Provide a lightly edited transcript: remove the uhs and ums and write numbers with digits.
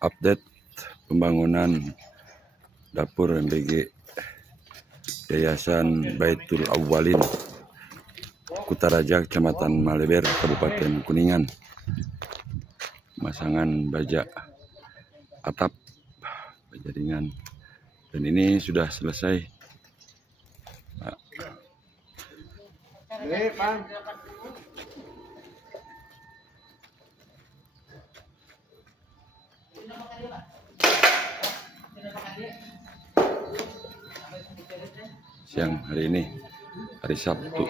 update pembangunan dapur MBG Yayasan Baitul Awwalin Kutaraja, Kecamatan Maleber, Kabupaten Kuningan. Pemasangan baja atap, baja ringan, dan ini sudah selesai. Siang hari ini, hari Sabtu.